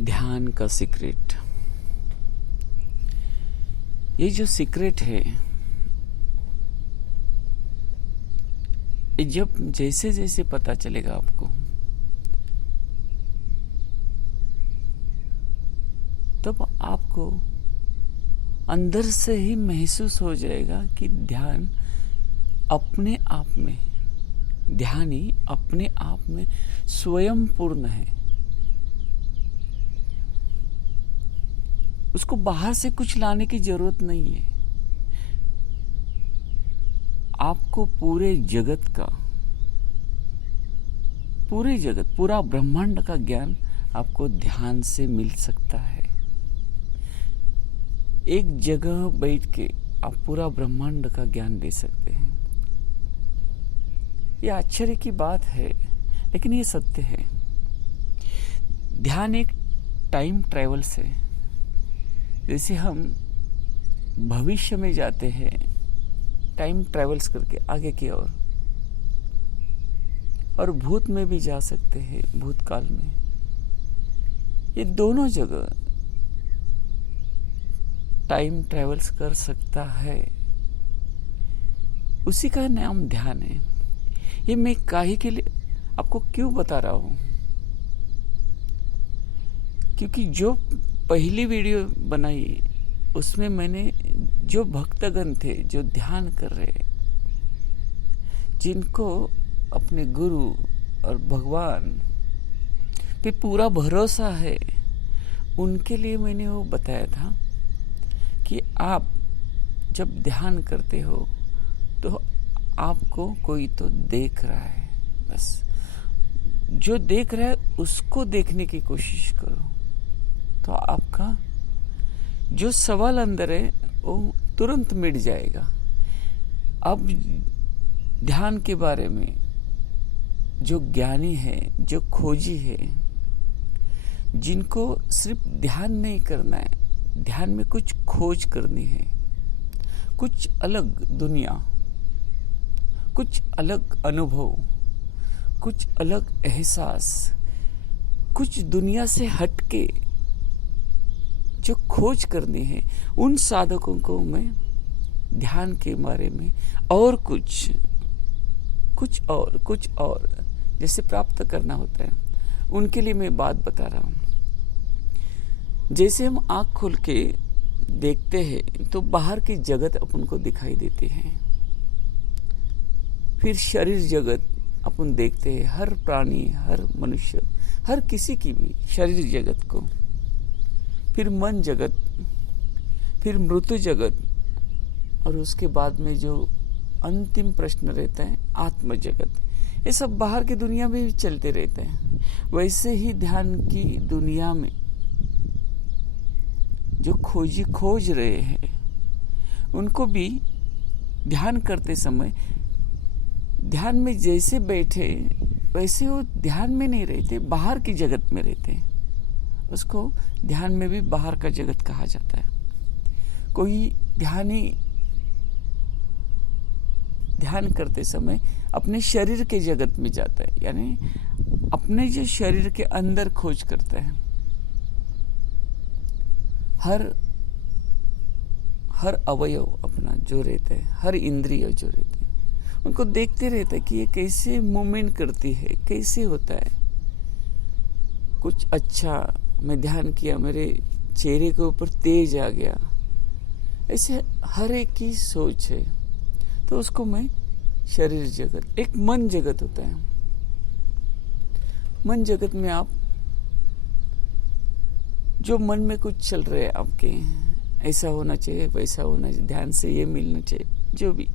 ध्यान का सीक्रेट। ये जो सीक्रेट है, ये जब जैसे जैसे पता चलेगा आपको, तब आपको अंदर से ही महसूस हो जाएगा कि ध्यान अपने आप में, ध्यान ही अपने आप में स्वयं पूर्ण है। उसको बाहर से कुछ लाने की जरूरत नहीं है। आपको पूरे जगत का, पूरा ब्रह्मांड का ज्ञान आपको ध्यान से मिल सकता है। एक जगह बैठ के आप पूरा ब्रह्मांड का ज्ञान ले सकते हैं। यह आश्चर्य की बात है, लेकिन ये सत्य है। ध्यान एक टाइम ट्रैवल से, जैसे हम भविष्य में जाते हैं टाइम ट्रैवल्स करके आगे की ओर, और भूत में भी जा सकते हैं, भूतकाल में। ये दोनों जगह टाइम ट्रैवल्स कर सकता है। उसी का नाम ध्यान है। ये मैं काहे के लिए आपको क्यों बता रहा हूं, क्योंकि जो पहली वीडियो बनाई उसमें मैंने जो भक्तगण थे जो ध्यान कर रहे, जिनको अपने गुरु और भगवान पे पूरा भरोसा है, उनके लिए मैंने वो बताया था कि आप जब ध्यान करते हो तो आपको कोई तो देख रहा है। बस जो देख रहा है उसको देखने की कोशिश करो, तो आपका जो सवाल अंदर है वो तुरंत मिट जाएगा। अब ध्यान के बारे में जो ज्ञानी है, जो खोजी है, जिनको सिर्फ ध्यान नहीं करना है, ध्यान में कुछ खोज करनी है, कुछ अलग दुनिया, कुछ अलग अनुभव, कुछ अलग एहसास, कुछ दुनिया से हटके जो खोज करनी है, उन साधकों को मैं ध्यान के बारे में और कुछ और जैसे प्राप्त करना होता है, उनके लिए मैं बात बता रहा हूं। जैसे हम आंख खोल के देखते हैं तो बाहर की जगत अपन को दिखाई देती है। फिर शरीर जगत अपन देखते हैं, हर प्राणी, हर मनुष्य, हर किसी की भी शरीर जगत को। फिर मन जगत, फिर मृत्यु जगत, और उसके बाद में जो अंतिम प्रश्न रहता है आत्म जगत। ये सब बाहर की दुनिया में भी चलते रहते हैं। वैसे ही ध्यान की दुनिया में जो खोज रहे हैं, उनको भी ध्यान करते समय ध्यान में जैसे बैठे वैसे वो ध्यान में नहीं रहते, बाहर की जगत में रहते हैं। उसको ध्यान में भी बाहर का जगत कहा जाता है। कोई ध्यानी ध्यान करते समय अपने शरीर के जगत में जाता है, यानी अपने जो शरीर के अंदर खोज करता है। हर अवयव अपना जो रहता है, हर इंद्रिय जो रहते हैं, उनको देखते रहता है कि ये कैसे मूवमेंट करती है, कैसे होता है। कुछ अच्छा मैं ध्यान किया, मेरे चेहरे के ऊपर तेज आ गया, ऐसे हर एक की सोच है। तो उसको मैं शरीर जगत, एक मन जगत होता है। मन जगत में आप जो मन में कुछ चल रहे हैं आपके, ऐसा होना चाहिए, वैसा होना चाहिए, ध्यान से ये मिलना चाहिए, जो भी।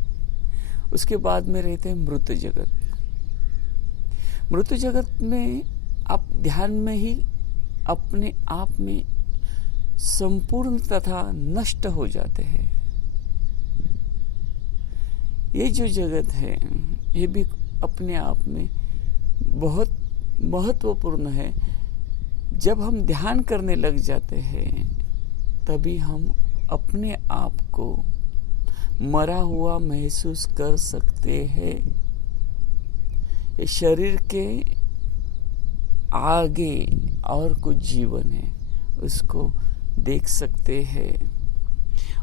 उसके बाद में रहते हैं मृत्यु जगत। मृत्यु जगत में आप ध्यान में ही अपने आप में संपूर्ण तथा नष्ट हो जाते हैं। ये जो जगत है, ये भी अपने आप में बहुत महत्वपूर्ण है। जब हम ध्यान करने लग जाते हैं, तभी हम अपने आप को मरा हुआ महसूस कर सकते हैं। ये शरीर के आगे और कुछ जीवन है। उसको देख सकते हैं।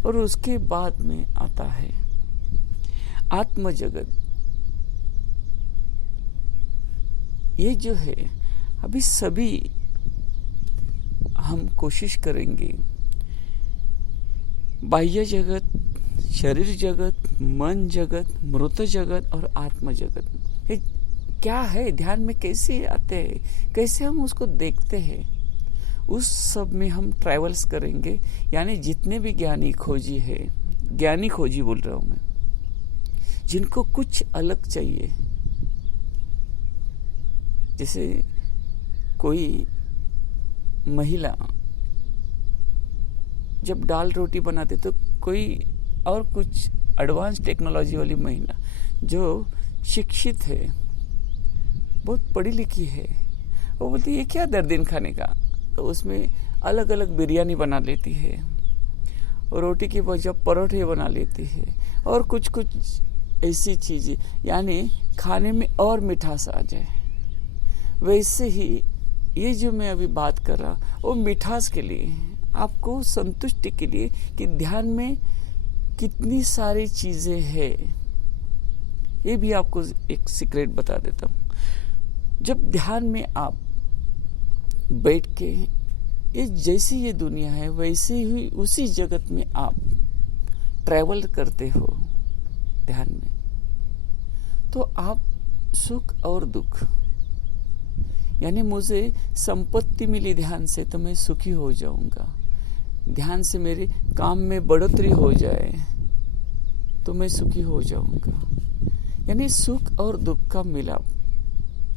और उसके बाद में आता है आत्म जगत। ये जो है अभी सभी हम कोशिश करेंगे बाह्य जगत, शरीर जगत, मन जगत, मृत जगत और आत्म जगत ये क्या है, ध्यान में कैसे आते हैं, कैसे हम उसको देखते हैं, उस सब में हम ट्रैवल्स करेंगे। यानी जितने भी ज्ञानी खोजी है, ज्ञानी खोजी बोल रहा हूं मैं, जिनको कुछ अलग चाहिए। जैसे कोई महिला जब दाल रोटी बनाते तो कोई और कुछ एडवांस टेक्नोलॉजी वाली महिला जो शिक्षित है, बहुत पढ़ी लिखी है, वो बोलती है क्या दर दिन खाने का, तो उसमें अलग अलग बिरयानी बना लेती है और रोटी की बजाय परोठे बना लेती है और कुछ कुछ ऐसी चीज़ें, यानी खाने में और मिठास आ जाए। वैसे ही ये जो मैं अभी बात कर रहा वो मिठास के लिए, आपको संतुष्टि के लिए कि ध्यान में कितनी सारी चीज़ें हैं। ये भी आपको एक सीक्रेट बता देता हूँ। जब ध्यान में आप बैठ के ये जैसी ये दुनिया है वैसे ही उसी जगत में आप ट्रैवल करते हो ध्यान में, तो आप सुख और दुख, यानी मुझे संपत्ति मिली ध्यान से तो मैं सुखी हो जाऊंगा, ध्यान से मेरे काम में बढ़ोतरी हो जाए तो मैं सुखी हो जाऊंगा। यानी सुख और दुख का मिलाप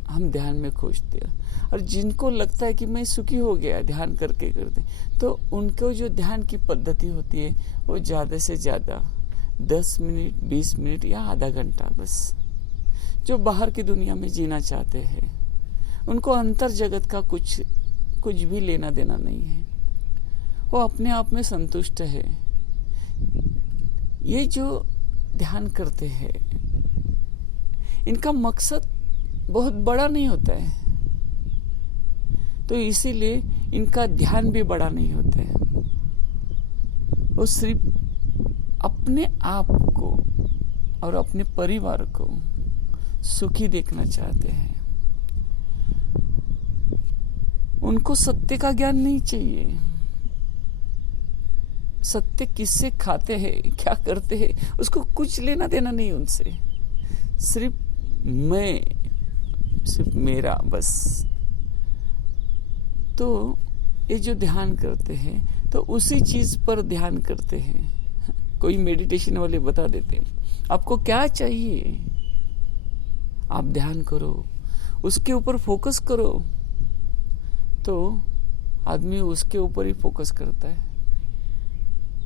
हम ध्यान में खोजते हैं। और जिनको लगता है कि मैं सुखी हो गया ध्यान करके करते, तो उनको जो ध्यान की पद्धति होती है वो ज़्यादा से ज़्यादा 10 मिनट, 20 मिनट या आधा घंटा बस। जो बाहर की दुनिया में जीना चाहते हैं उनको अंतर जगत का कुछ भी लेना देना नहीं है, वो अपने आप में संतुष्ट है। ये जो ध्यान करते हैं इनका मकसद बहुत बड़ा नहीं होता है, तो इसीलिए इनका ध्यान भी बड़ा नहीं होता है। वो सिर्फ अपने आप को और अपने परिवार को सुखी देखना चाहते हैं। उनको सत्य का ज्ञान नहीं चाहिए। सत्य किससे खाते हैं, क्या करते हैं, उसको कुछ लेना देना नहीं उनसे। सिर्फ मेरा बस। तो ये जो ध्यान करते हैं तो उसी चीज पर ध्यान करते हैं। कोई मेडिटेशन वाले बता देते हैं आपको क्या चाहिए, आप ध्यान करो, उसके ऊपर फोकस करो, तो आदमी उसके ऊपर ही फोकस करता है।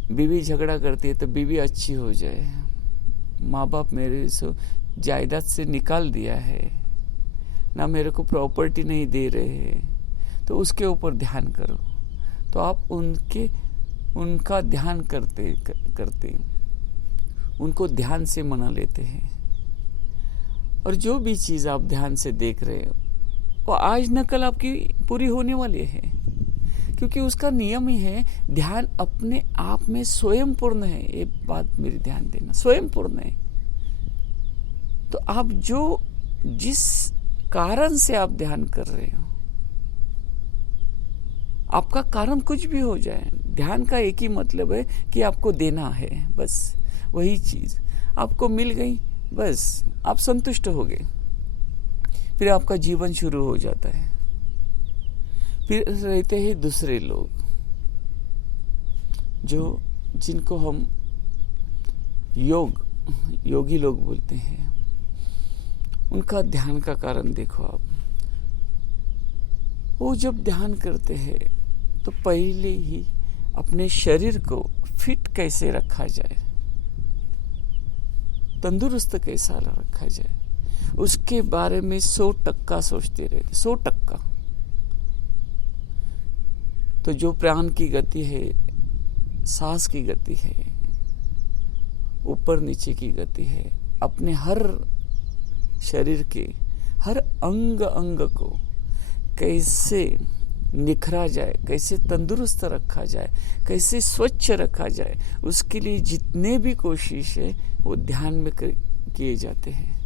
बीवी झगड़ा करती है तो बीवी अच्छी हो जाए, माँ बाप मेरे से जायदाद से निकाल दिया है ना, मेरे को प्रॉपर्टी नहीं दे रहे हैं, तो उसके ऊपर ध्यान करो। तो आप उनका ध्यान करते उनको ध्यान से मना लेते हैं। और जो भी चीज आप ध्यान से देख रहे हो वो आज न कल आपकी पूरी होने वाली है, क्योंकि उसका नियम ही है ध्यान अपने आप में स्वयं पूर्ण है। ये बात मेरी ध्यान देना, स्वयं पूर्ण है। तो आप जिस कारण से आप ध्यान कर रहे हो, आपका कारण कुछ भी हो जाए, ध्यान का एक ही मतलब है कि आपको देना है, बस वही चीज आपको मिल गई, बस आप संतुष्ट हो गए। फिर आपका जीवन शुरू हो जाता है। फिर रहते हैं दूसरे लोग जिनको हम योगी लोग बोलते हैं। उनका ध्यान का कारण देखो आप, वो जब ध्यान करते हैं तो पहले ही अपने शरीर को फिट कैसे रखा जाए, तंदुरुस्त कैसा रखा जाए, उसके बारे में 100% सोचते रहते। 100%। तो जो प्राण की गति है, सांस की गति है, ऊपर नीचे की गति है, अपने हर शरीर के हर अंग को कैसे निखरा जाए, कैसे तंदुरुस्त रखा जाए, कैसे स्वच्छ रखा जाए, उसके लिए जितने भी कोशिश है वो ध्यान में किए जाते हैं।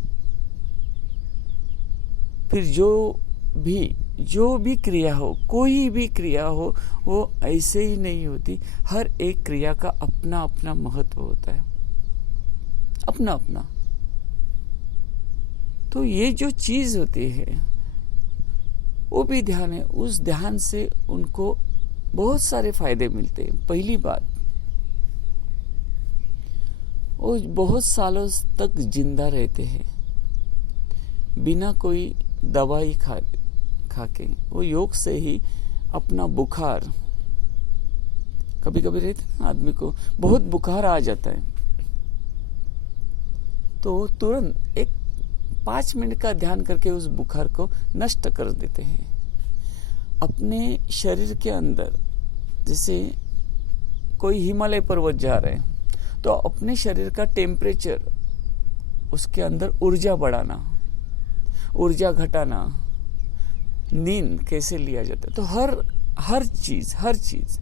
फिर जो भी क्रिया हो, कोई भी क्रिया हो, वो ऐसे ही नहीं होती। हर एक क्रिया का अपना अपना महत्व होता है, अपना अपना। तो ये जो चीज होती है वो भी ध्यान है। उस ध्यान से उनको बहुत सारे फायदे मिलते हैं। पहली बात, वो बहुत सालों तक जिंदा रहते हैं बिना कोई दवाई खा के। वो योग से ही अपना बुखार, कभी कभी रहते ना आदमी को बहुत बुखार आ जाता है, तो तुरंत एक 5 मिनट का ध्यान करके उस बुखार को नष्ट कर देते हैं। अपने शरीर के अंदर, जैसे कोई हिमालय पर्वत जा रहे हैं, तो अपने शरीर का टेम्परेचर, उसके अंदर ऊर्जा बढ़ाना, ऊर्जा घटाना, नींद कैसे लिया जाता है, तो हर चीज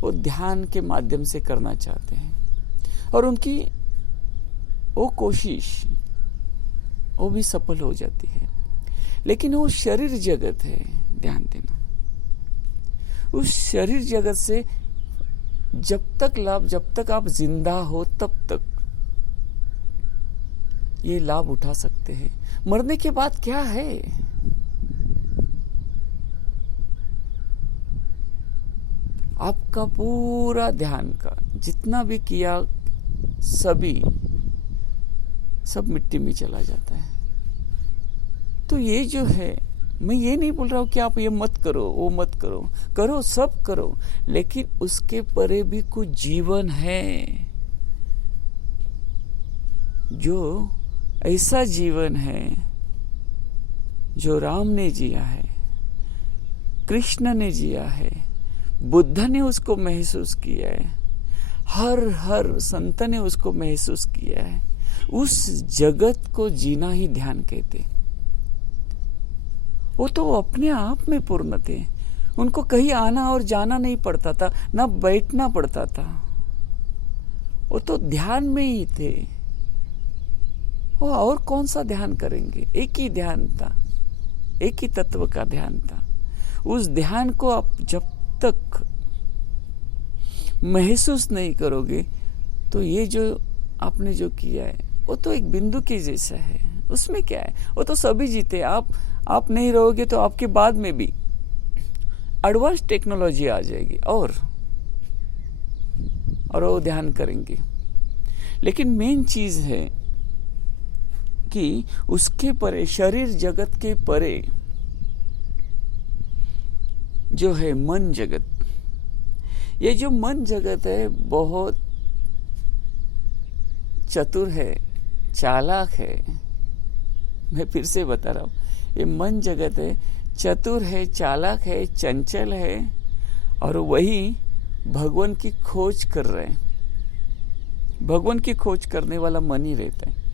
वो ध्यान के माध्यम से करना चाहते हैं। और उनकी वो कोशिश वो भी सफल हो जाती है। लेकिन वो शरीर जगत है, ध्यान देना। उस शरीर जगत से जब तक आप जिंदा हो तब तक ये लाभ उठा सकते हैं। मरने के बाद क्या है? आपका पूरा ध्यान का जितना भी किया सब मिट्टी में चला जाता है। तो ये जो है, मैं ये नहीं बोल रहा हूं कि आप ये मत करो, वो मत करो, सब करो, लेकिन उसके परे भी कुछ जीवन है, जो ऐसा जीवन है जो राम ने जिया है, कृष्ण ने जिया है, बुद्ध ने उसको महसूस किया है, हर संत ने उसको महसूस किया है। उस जगत को जीना ही ध्यान कहते। वो तो अपने आप में पूर्ण थे। उनको कहीं आना और जाना नहीं पड़ता था, ना बैठना पड़ता था। वो तो ध्यान में ही थे। वो और कौन सा ध्यान करेंगे? एक ही ध्यान था, एक ही तत्व का ध्यान था। उस ध्यान को आप जब तक महसूस नहीं करोगे, तो ये जो आपने जो किया है वो तो एक बिंदु के जैसा है। उसमें क्या है? वो तो सभी जीते। आप नहीं रहोगे तो आपके बाद में भी एडवांस टेक्नोलॉजी आ जाएगी और वो ध्यान करेंगे। लेकिन मेन चीज है कि उसके परे, शरीर जगत के परे जो है मन जगत। ये जो मन जगत है बहुत चतुर है, चालाक है। मैं फिर से बता रहा हूं, ये मन जगत है, चतुर है, चालाक है, चंचल है, और वही भगवान की खोज कर रहे हैं। भगवान की खोज करने वाला मन ही रहता है।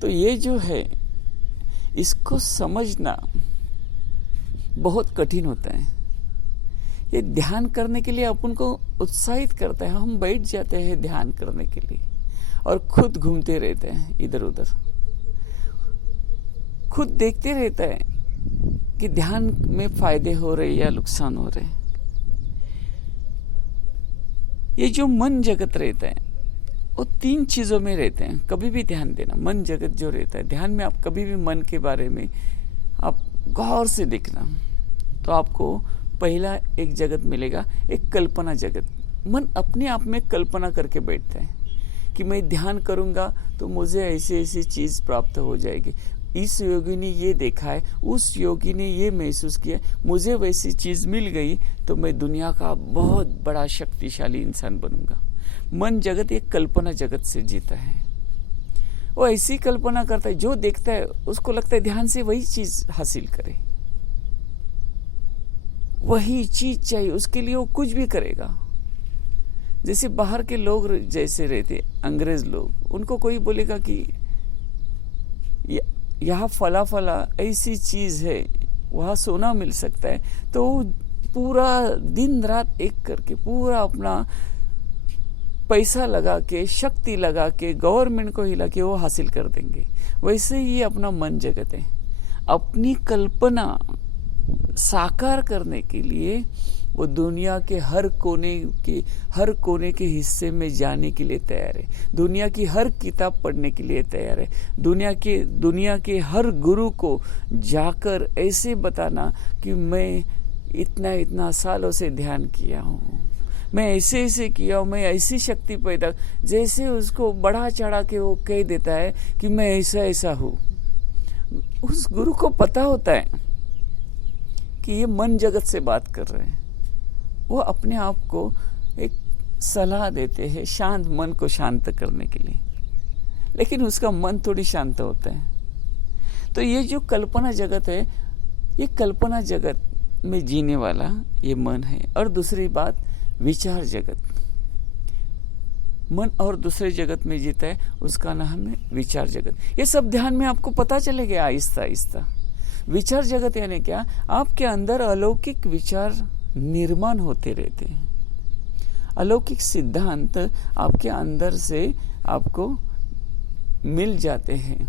तो ये जो है, इसको समझना बहुत कठिन होता है। ये ध्यान करने के लिए अपन को उत्साहित करता है। हम बैठ जाते हैं ध्यान करने के लिए और खुद घूमते रहते हैं इधर उधर, खुद देखते रहता है कि ध्यान में फायदे हो रहे या नुकसान हो रहे। ये जो मन जगत रहता है वो 3 चीजों में रहते हैं। कभी भी ध्यान देना, मन जगत जो रहता है, ध्यान में आप कभी भी मन के बारे में आप गौर से देखना, तो आपको पहला एक जगत मिलेगा, एक कल्पना जगत। मन अपने आप में कल्पना करके बैठता है कि मैं ध्यान करूंगा तो मुझे ऐसी ऐसी चीज प्राप्त हो जाएगी। इस योगी ने ये देखा है, उस योगी ने ये महसूस किया, मुझे वैसी चीज मिल गई तो मैं दुनिया का बहुत बड़ा शक्तिशाली इंसान बनूंगा। मन जगत एक कल्पना जगत से जीता है। वो ऐसी कल्पना करता है, जो देखता है उसको लगता है ध्यान से वही चीज हासिल करे, वही चीज चाहिए, उसके लिए वो कुछ भी करेगा। जैसे बाहर के लोग जैसे रहते, अंग्रेज लोग, उनको कोई बोलेगा कि यहाँ फला फला ऐसी चीज है, वहाँ सोना मिल सकता है, तो पूरा दिन रात एक करके पूरा अपना पैसा लगा के, शक्ति लगा के, गवर्नमेंट को हिला के वो हासिल कर देंगे। वैसे ही अपना मन जगत है, अपनी कल्पना साकार करने के लिए वो दुनिया के हर कोने के हिस्से में जाने के लिए तैयार है, दुनिया की हर किताब पढ़ने के लिए तैयार है, दुनिया के हर गुरु को जाकर ऐसे बताना कि मैं इतना सालों से ध्यान किया हूँ, मैं ऐसे किया हूँ, मैं ऐसी शक्ति पैदा, जैसे उसको बढ़ा चढ़ा के वो कह देता है कि मैं ऐसा हूँ। उस गुरु को पता होता है कि ये मन जगत से बात कर रहे हैं, वो अपने आप को एक सलाह देते हैं शांत मन को शांत करने के लिए, लेकिन उसका मन थोड़ी शांत होता है। तो ये जो कल्पना जगत है, ये कल्पना जगत में जीने वाला ये मन है। और दूसरी बात, विचार जगत, मन और दूसरे जगत में जीता है, उसका नाम है विचार जगत। ये सब ध्यान में आपको पता चलेगा आहिस्ता आहिस्ता। विचार जगत यानी क्या? आपके अंदर अलौकिक विचार निर्माण होते रहते हैं, अलौकिक सिद्धांत आपके अंदर से आपको मिल जाते हैं।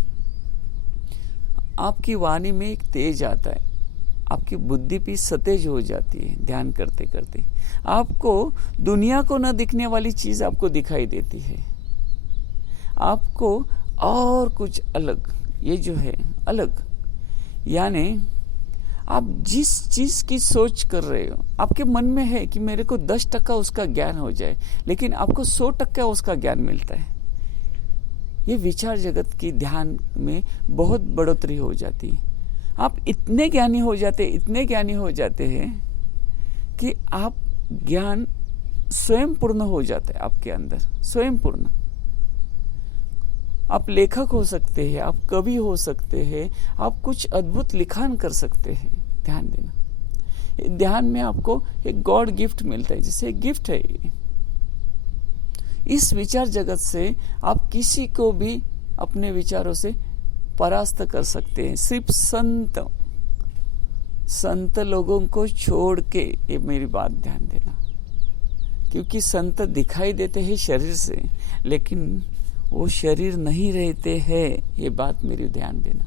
आपकी वाणी में एक तेज आता है, आपकी बुद्धि भी सतेज हो जाती है। ध्यान करते करते आपको दुनिया को न दिखने वाली चीज आपको दिखाई देती है, आपको और कुछ अलग, ये जो है अलग, यानी आप जिस चीज की सोच कर रहे हो, आपके मन में है कि मेरे को 10% उसका ज्ञान हो जाए, लेकिन आपको 100% उसका ज्ञान मिलता है। ये विचार जगत की ध्यान में बहुत बढ़ोतरी हो जाती है। आप इतने ज्ञानी हो जाते हैं कि आप ज्ञान स्वयं पूर्ण हो जाता है आपके अंदर, स्वयं पूर्ण। आप लेखक हो सकते हैं, आप कवि हो सकते हैं, आप कुछ अद्भुत लिखान कर सकते हैं। ध्यान देना, ध्यान में आपको एक गॉड गिफ्ट मिलता है, जैसे एक गिफ्ट है ये। इस विचार जगत से आप किसी को भी अपने विचारों से परास्त कर सकते हैं। सिर्फ संत लोगों को छोड़ के, ये मेरी बात ध्यान देना, क्योंकि संत दिखाई देते हैं शरीर से, लेकिन वो शरीर नहीं रहते हैं, ये बात मेरी ध्यान देना।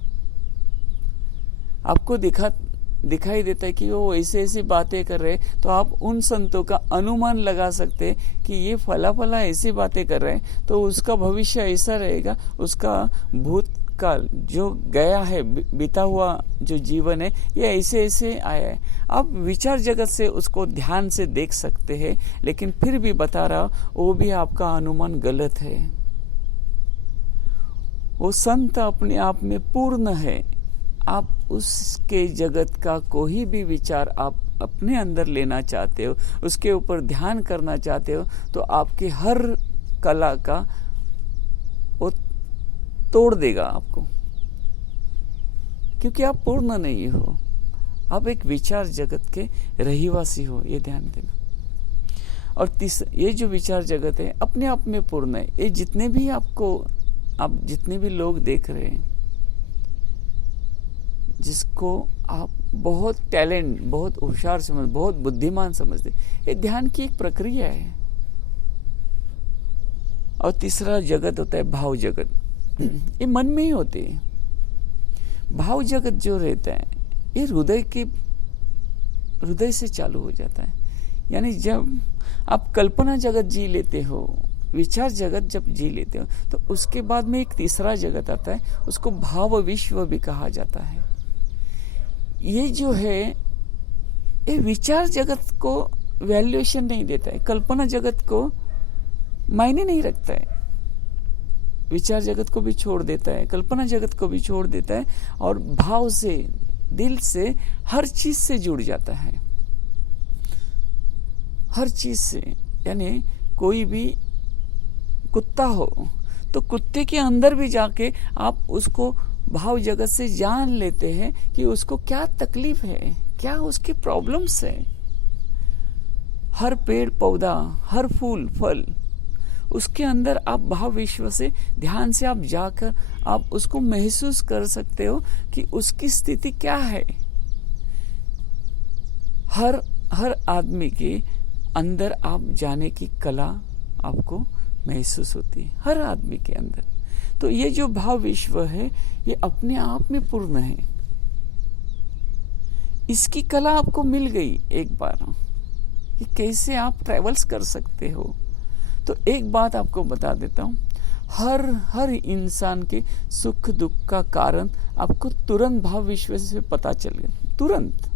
आपको दिखाई देता है कि वो ऐसी बातें कर रहे हैं, तो आप उन संतों का अनुमान लगा सकते हैं कि ये फला ऐसी बातें कर रहे हैं, तो उसका भविष्य ऐसा रहेगा, उसका भूतकाल जो गया है, बीता हुआ जो जीवन है, ये ऐसे आया है। आप विचार जगत से उसको ध्यान से देख सकते हैं, लेकिन फिर भी बता रहा, वो भी आपका अनुमान गलत है। वो संत अपने आप में पूर्ण है। आप उसके जगत का कोई भी विचार आप अपने अंदर लेना चाहते हो, उसके ऊपर ध्यान करना चाहते हो, तो आपकी हर कला का वो तोड़ देगा आपको, क्योंकि आप पूर्ण नहीं हो, आप एक विचार जगत के रहिवासी हो। ये ध्यान देना। और ये जो विचार जगत है अपने आप में पूर्ण है। ये जितने भी लोग देख रहे हैं, जिसको आप बहुत टैलेंट, बहुत होशियार समझ, बहुत बुद्धिमान समझते, ये ध्यान की एक प्रक्रिया है। और तीसरा जगत होता है भाव जगत। ये मन में ही होते हैं। भाव जगत जो रहता है, ये हृदय से चालू हो जाता है। यानी जब आप कल्पना जगत जी लेते हो, विचार जगत जब जी लेते हो, तो उसके बाद में एक तीसरा जगत आता है, उसको भाव विश्व भी कहा जाता है। ये जो है, ये विचार जगत को वैल्यूएशन नहीं देता है, कल्पना जगत को मायने नहीं रखता है, विचार जगत को भी छोड़ देता है, कल्पना जगत को भी छोड़ देता है, और भाव से, दिल से, हर चीज से जुड़ जाता है, हर चीज से। यानी कोई भी कुत्ता हो, तो कुत्ते के अंदर भी जाके आप उसको भाव जगत से जान लेते हैं कि उसको क्या तकलीफ है, क्या उसकी प्रॉब्लम्स है। हर पेड़ पौधा, हर फूल फल, उसके अंदर आप भाव विश्व से ध्यान से आप जाकर आप उसको महसूस कर सकते हो कि उसकी स्थिति क्या है। हर आदमी के अंदर आप जाने की कला आपको महसूस होती है, हर आदमी के अंदर। तो ये जो भाव विश्व है ये अपने आप में पूर्ण है। इसकी कला आपको मिल गई एक बार कि कैसे आप ट्रेवल्स कर सकते हो। तो एक बात आपको बता देता हूँ, हर इंसान के सुख दुख का कारण आपको तुरंत भाव विश्व से पता चल गया, तुरंत।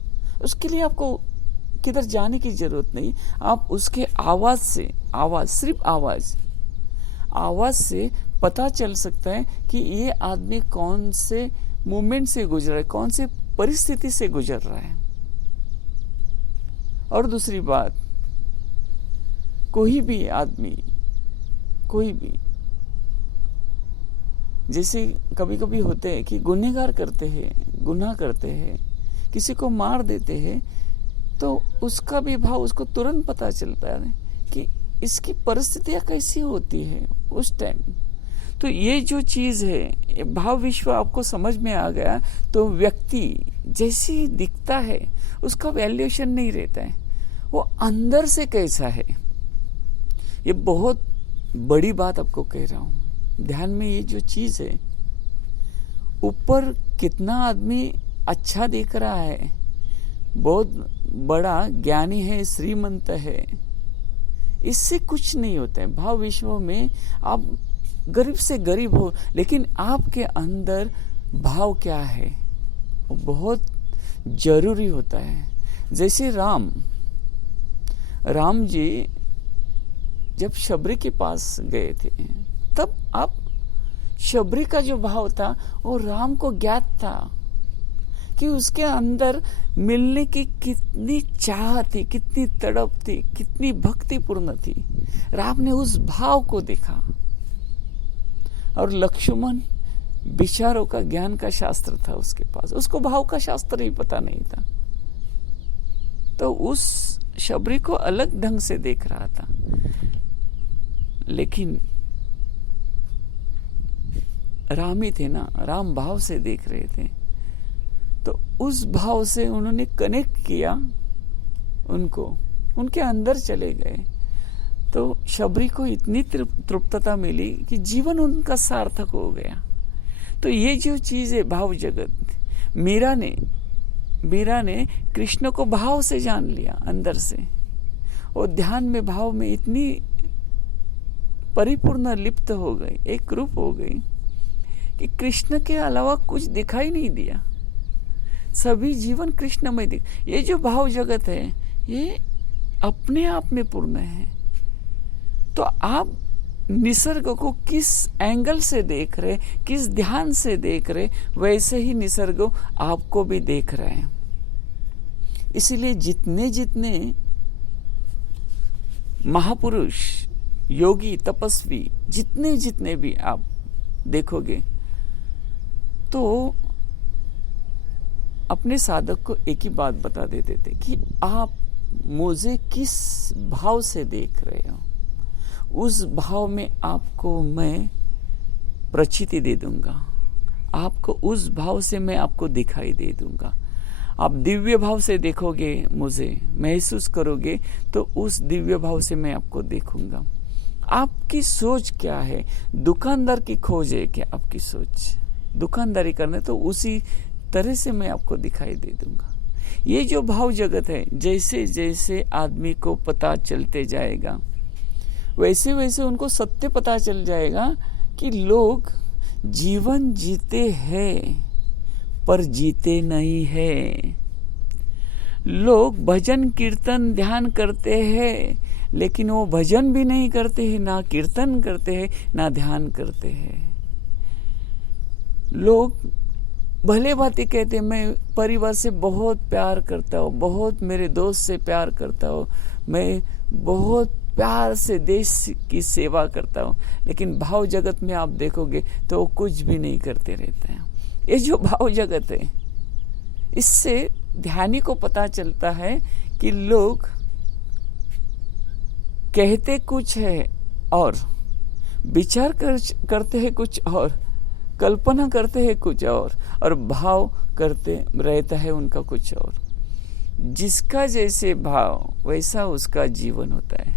उसके लिए आपको किधर जाने की जरूरत नहीं, आप उसके आवाज से, सिर्फ आवाज से पता चल सकता है कि ये आदमी कौन से मूवमेंट से गुजर रहा है, कौन से परिस्थिति से गुजर रहा है। और दूसरी बात, कोई भी आदमी, कोई भी, जैसे कभी कभी होते हैं कि गुनहगार करते हैं, गुनाह करते हैं, किसी को मार देते हैं, तो उसका भी भाव उसको तुरंत पता चलता है कि इसकी परिस्थितियां कैसी होती है उस टाइम। तो ये जो चीज है, ये भाव विश्व आपको समझ में आ गया तो व्यक्ति जैसी दिखता है उसका वैल्यूएशन नहीं रहता है, वो अंदर से कैसा है। ये बहुत बड़ी बात आपको कह रहा हूं, ध्यान में ये जो चीज है, ऊपर कितना आदमी अच्छा दिख रहा है, बहुत बड़ा ज्ञानी है, श्रीमंत है, इससे कुछ नहीं होता है। भाव विश्व में आप गरीब से गरीब हो, लेकिन आपके अंदर भाव क्या है वो बहुत जरूरी होता है। जैसे राम जी जब शबरी के पास गए थे, तब आप शबरी का जो भाव था वो राम को ज्ञात था कि उसके अंदर मिलने की कितनी चाह थी, कितनी तड़प थी, कितनी भक्तिपूर्ण थी। राम ने उस भाव को देखा। और लक्ष्मण विचारों का, ज्ञान का शास्त्र था उसके पास, उसको भाव का शास्त्र ही पता नहीं था, तो उस शबरी को अलग ढंग से देख रहा था। लेकिन राम ही थे ना, राम भाव से देख रहे थे, तो उस भाव से उन्होंने कनेक्ट किया, उनको उनके अंदर चले गए, तो शबरी को इतनी तृप्तता मिली कि जीवन उनका सार्थक हो गया। तो ये जो चीज है भाव जगत, मीरा ने कृष्ण को भाव से जान लिया अंदर से, और ध्यान में भाव में इतनी परिपूर्ण लिप्त हो गई, एक रूप हो गई कि कृष्ण के अलावा कुछ दिखाई नहीं दिया, सभी जीवन कृष्णमय दिख। ये जो भाव जगत है ये अपने आप में पूर्ण है। तो आप निसर्ग को किस एंगल से देख रहे, किस ध्यान से देख रहे, वैसे ही निसर्ग आपको भी देख रहे हैं। इसीलिए जितने महापुरुष, योगी, तपस्वी, जितने भी आप देखोगे, तो अपने साधक को एक ही बात बता देते थे कि आप मुझे किस भाव से देख रहे हो, उस भाव में आपको मैं प्रचिति दे दूंगा, आपको उस भाव से मैं आपको दिखाई दे दूंगा। आप दिव्य भाव से देखोगे, मुझे महसूस करोगे, तो उस दिव्य भाव से मैं आपको देखूंगा। आपकी सोच क्या है? दुकानदार की खोज है क्या आपकी सोच? दुकानदारी करना, तो उसी तरह से मैं आपको दिखाई दे दूंगा। ये जो भाव जगत है, जैसे जैसे आदमी को पता चलते जाएगा, वैसे वैसे उनको सत्य पता चल जाएगा कि लोग जीवन जीते हैं पर जीते नहीं हैं। लोग भजन कीर्तन ध्यान करते हैं, लेकिन वो भजन भी नहीं करते हैं, ना कीर्तन करते हैं, ना ध्यान करते हैं। लोग भले बातें कहते हैं, मैं परिवार से बहुत प्यार करता हूँ, बहुत मेरे दोस्त से प्यार करता हूँ, मैं बहुत प्यार से देश की सेवा करता हूँ, लेकिन भाव जगत में आप देखोगे तो वो कुछ भी नहीं करते रहते हैं। ये जो भाव जगत है, इससे ध्यानी को पता चलता है कि लोग कहते कुछ है और विचार करते हैं कुछ और, कल्पना करते हैं कुछ और भाव करते रहता है उनका कुछ और। जिसका जैसे भाव वैसा उसका जीवन होता है,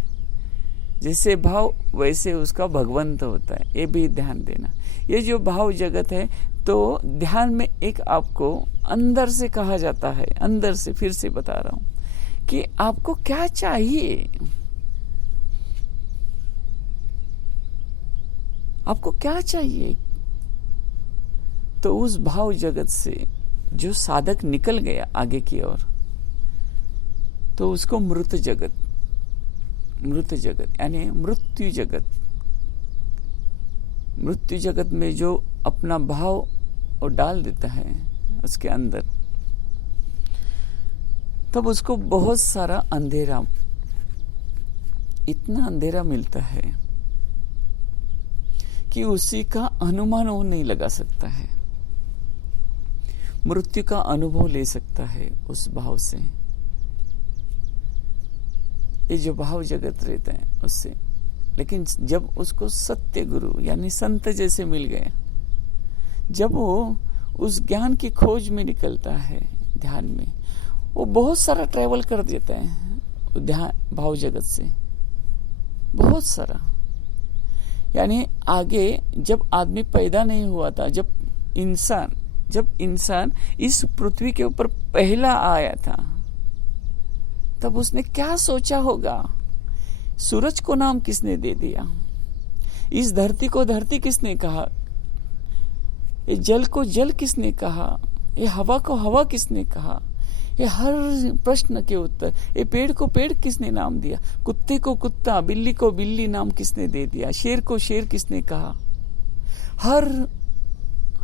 जैसे भाव वैसे उसका भगवंत होता है। ये भी ध्यान देना। ये जो भाव जगत है, तो ध्यान में एक आपको अंदर से कहा जाता है, अंदर से, फिर से बता रहा हूं कि आपको क्या चाहिए, आपको क्या चाहिए। तो उस भाव जगत से जो साधक निकल गया आगे की ओर, तो उसको मृत जगत यानी मृत्यु जगत में जो अपना भाव और डाल देता है उसके अंदर, तब उसको बहुत सारा अंधेरा, इतना अंधेरा मिलता है कि उसी का अनुमान वो नहीं लगा सकता है। मृत्यु का अनुभव ले सकता है उस भाव से। ये जो भाव जगत रहता है उससे। लेकिन जब उसको सत्य गुरु यानी संत जैसे मिल गया, जब वो उस ज्ञान की खोज में निकलता है ध्यान में, वो बहुत सारा ट्रैवल कर देता है ध्यान भाव जगत से, बहुत सारा। यानी आगे जब आदमी पैदा नहीं हुआ था, जब इंसान इस पृथ्वी के ऊपर पहला आया था, तब उसने क्या सोचा होगा? सूरज को नाम किसने दे दिया? इस धरती को धरती किसने कहा? ये जल को जल किसने कहा? ये हवा को हवा किसने कहा? ये हर प्रश्न के उत्तर। ये पेड़ को पेड़ किसने नाम दिया? कुत्ते को कुत्ता, बिल्ली को बिल्ली नाम किसने दे दिया? शेर को शेर किसने कहा?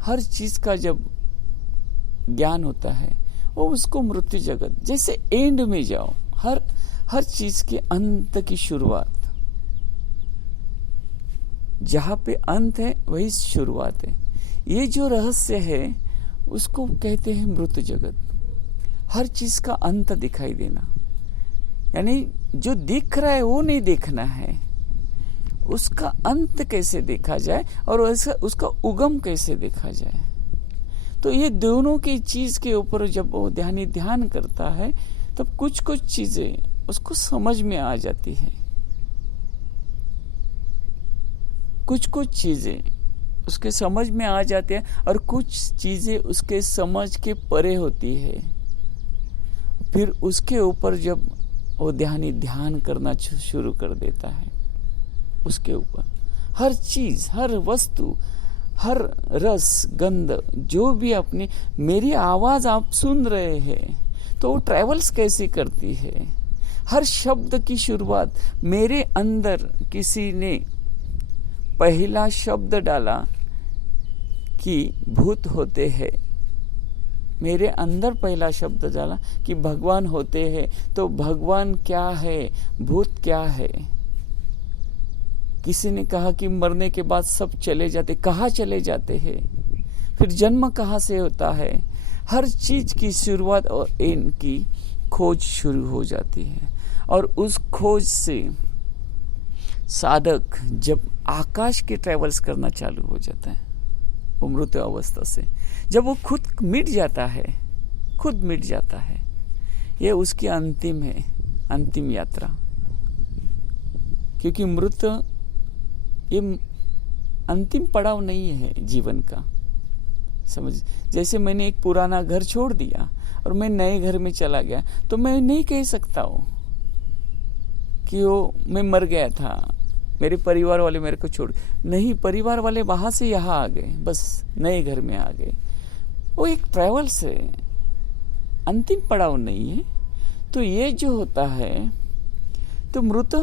हर चीज का जब ज्ञान होता है, वो उसको मृत्यु जगत जैसे एंड में जाओ। हर चीज के अंत की शुरुआत, जहां पे अंत है वही शुरुआत है। ये जो रहस्य है उसको कहते हैं मृत्यु जगत। हर चीज का अंत दिखाई देना, यानी जो दिख रहा है वो नहीं देखना है, उसका अंत कैसे देखा जाए और उसका उगम कैसे देखा जाए। तो ये दोनों की चीज के ऊपर जब वो ध्यान करता है, तब कुछ चीजें उसको समझ में आ जाती है, कुछ चीजें उसके समझ में आ जाती है और कुछ चीजें उसके समझ के परे होती है। फिर उसके ऊपर जब वो ध्यान करना शुरू कर देता है, उसके ऊपर हर चीज, हर वस्तु, हर रस गंध, जो भी अपनी मेरी आवाज आप सुन रहे हैं, तो वो ट्रेवल्स कैसे करती है। हर शब्द की शुरुआत मेरे अंदर किसी ने पहला शब्द डाला कि भूत होते हैं, मेरे अंदर पहला शब्द डाला कि भगवान होते हैं, तो भगवान क्या है, भूत क्या है। किसी ने कहा कि मरने के बाद सब चले जाते, कहाँ चले जाते हैं, फिर जन्म कहाँ से होता है। हर चीज की शुरुआत और एंड की खोज शुरू हो जाती है, और उस खोज से साधक जब आकाश के ट्रेवल्स करना चालू हो जाता है, वो मृत्यु अवस्था से जब वो खुद मिट जाता है, ये उसकी अंतिम यात्रा। क्योंकि मृत्यु ये अंतिम पड़ाव नहीं है जीवन का। समझ, जैसे मैंने एक पुराना घर छोड़ दिया और मैं नए घर में चला गया, तो मैं नहीं कह सकता हूँ कि वो मैं मर गया था, मेरे परिवार वाले मेरे को छोड़ नहीं, परिवार वाले वहां से यहाँ आ गए, बस नए घर में आ गए। वो एक ट्रैवल्स है, अंतिम पड़ाव नहीं है। तो ये जो होता है, तो मृत्यु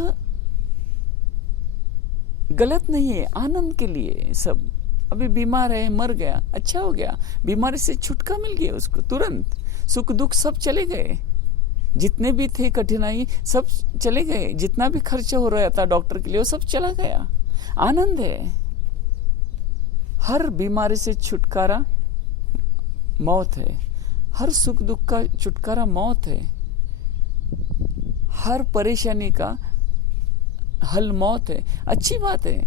गलत नहीं है, आनंद के लिए। सब अभी बीमार है, मर गया, अच्छा हो गया, बीमारी से छुटकारा मिल गया उसको, तुरंत सुख दुख सब चले गए, जितने भी थे कठिनाई सब चले गए, जितना भी खर्चा हो रहा था डॉक्टर के लिए वो सब चला गया, आनंद है। हर बीमारी से छुटकारा मौत है, हर सुख दुख का छुटकारा मौत है, हर परेशानी का हल मौत है। अच्छी बात है।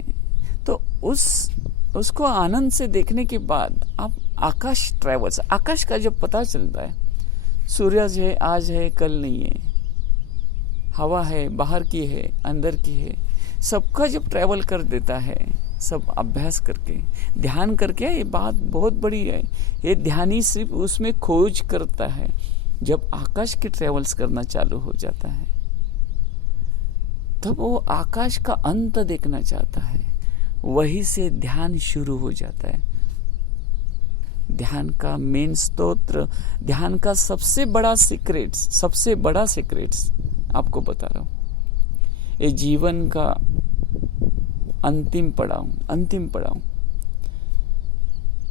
उसको आनंद से देखने के बाद आप आकाश ट्रैवल्स, आकाश का जब पता चलता है, सूरज है, आज है, कल नहीं है, हवा है, बाहर की है, अंदर की है, सबका जब ट्रैवल कर देता है, सब अभ्यास करके, ध्यान करके, ये बात बहुत बड़ी है। ये ध्यानी सिर्फ उसमें खोज करता है जब आकाश के ट्रैवल्स करना चालू हो जाता है, तब वो आकाश का अंत देखना चाहता है। वहीं से ध्यान शुरू हो जाता है। ध्यान का मेन स्तोत्र, ध्यान का सबसे बड़ा सीक्रेट्स आपको बता रहा हूं। ये जीवन का अंतिम पड़ाव,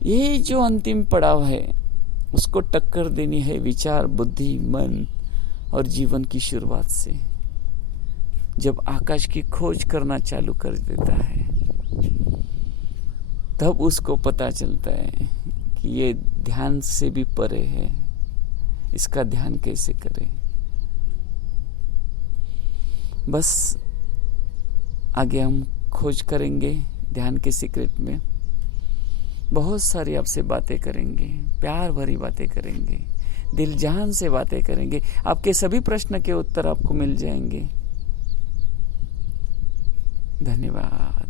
ये जो अंतिम पड़ाव है, उसको टक्कर देनी है विचार, बुद्धि, मन और जीवन की शुरुआत से। जब आकाश की खोज करना चालू कर देता है, तब उसको पता चलता है कि ये ध्यान से भी परे है, इसका ध्यान कैसे करें। बस आगे हम खोज करेंगे ध्यान के सीक्रेट में, बहुत सारी आपसे बातें करेंगे, प्यार भरी बातें करेंगे, दिल जान से बातें करेंगे। आपके सभी प्रश्न के उत्तर आपको मिल जाएंगे। धन्यवाद।